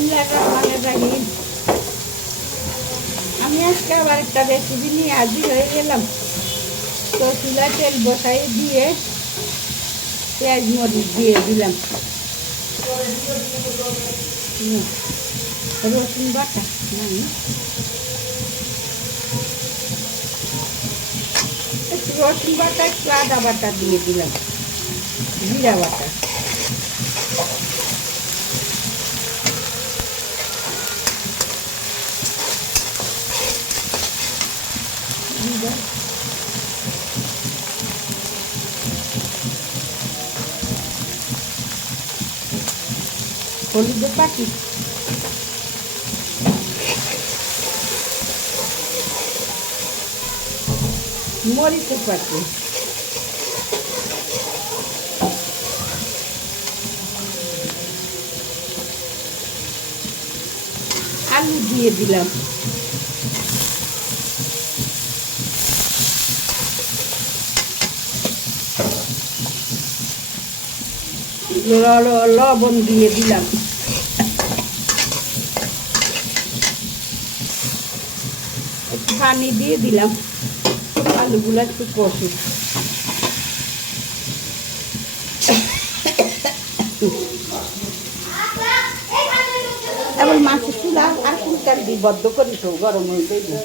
বিসমিল্লাহির রহমানির রহিম। আমি আজকে আবার একটা রেসিপি নিয়ে হাজির হয়ে গেলাম। তো চুলায় তেল বসাই দিয়ে পেঁয়াজ মরিচ দিয়ে দিলাম, রসুন বাটা একটু রসুন বাটা, একটু আদা বাটা দিয়ে দিলাম, জিরা বাটা, হলুদের পাখি, মরিচের পাখি, আলু দিয়ে দিলাম, লবণ দিয়ে দিলাম, একটু পানি দিয়ে দিলাম, আলুগুলো একটু কষি। এবার মাছের চুলা আর কুলকার দিয়ে বদ্ধ করি তো গরম হইতে দিই।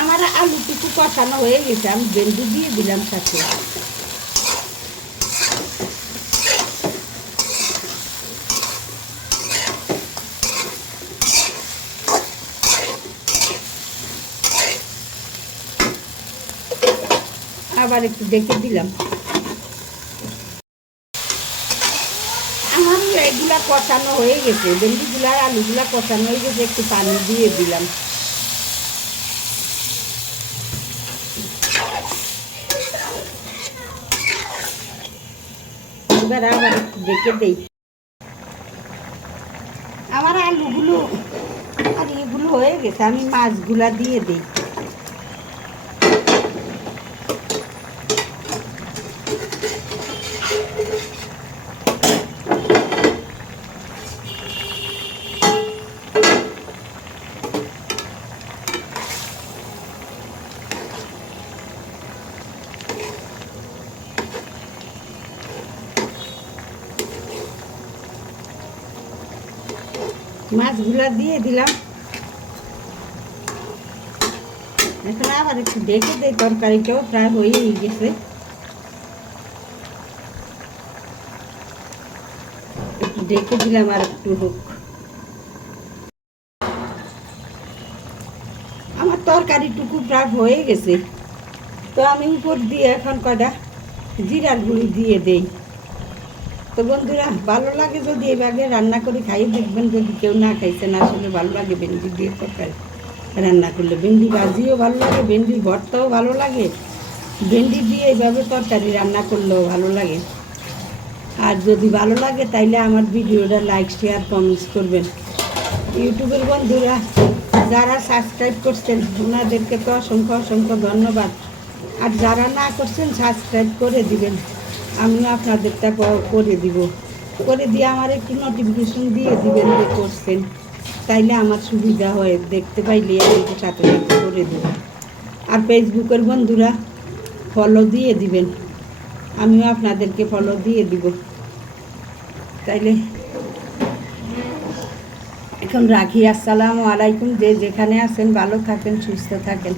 আমার আলুটুকু কষানো হয়ে গেছে, আমি ভেন্ডি দিয়ে দিলাম সাথে। আবার একটু দেখে দিলাম। আমার এগুলা কষানো হয়ে গেছে, ভেন্ডিগুলা আর আলুগুলা কষানো হয়ে গেছে, একটু পানি দিয়ে দিলাম। এবার আবার একটু দেখে দেই। আমার আলুগুলো আর এগুলো হয়ে গেছে, আমি মাছগুলা দিয়ে দিই। মাছগুলা দিয়ে দিলাম। এখন আবার একটু দেখে দেয়, তরকারিটাও প্রায় হয়েই গেছে। একটু দেখে দিলাম আর একটু হোক। আমার তরকারিটুকু প্রায় হয়ে গেছে, তো আমি উপর দিয়ে এখন কয়টা জিরার গুঁড়ি দিয়ে দেই। তো বন্ধুরা, ভালো লাগে যদি এভাবে রান্না করে খাই দেখবেন। যদি কেউ না খাইছেন, আসলে ভালো লাগে ভেন্ডি দিয়ে তরকারি রান্না করলে। ভেন্ডি ভাজিও ভালো লাগে, ভেন্ডির ভর্তাও ভালো লাগে, ভেন্ডি দিয়ে এইভাবে তরকারি রান্না করলেও ভালো লাগে। আর যদি ভালো লাগে তাইলে আমার ভিডিওটা লাইক, শেয়ার, কমেন্টস করবেন। ইউটিউবের বন্ধুরা যারা সাবস্ক্রাইব করছেন ওনাদেরকে তো অসংখ্য অসংখ্য ধন্যবাদ। আর যারা না করছেন সাবস্ক্রাইব করে দিবেন, আমিও আপনাদেরটা করে দিব। করে দিয়ে আমার একটু নোটিফিকেশন দিয়ে দিবেন যে করছেন, তাইলে আমার সুবিধা হয়, দেখতে পাইলে আমি সাথে সাথে করে দেব। আর ফেসবুকের বন্ধুরা ফলো দিয়ে দিবেন, আমিও আপনাদেরকে ফলো দিয়ে দিব। তাইলে এখন রাখি। আসসালামু আলাইকুম। যে যেখানে আছেন ভালো থাকেন, সুস্থ থাকেন।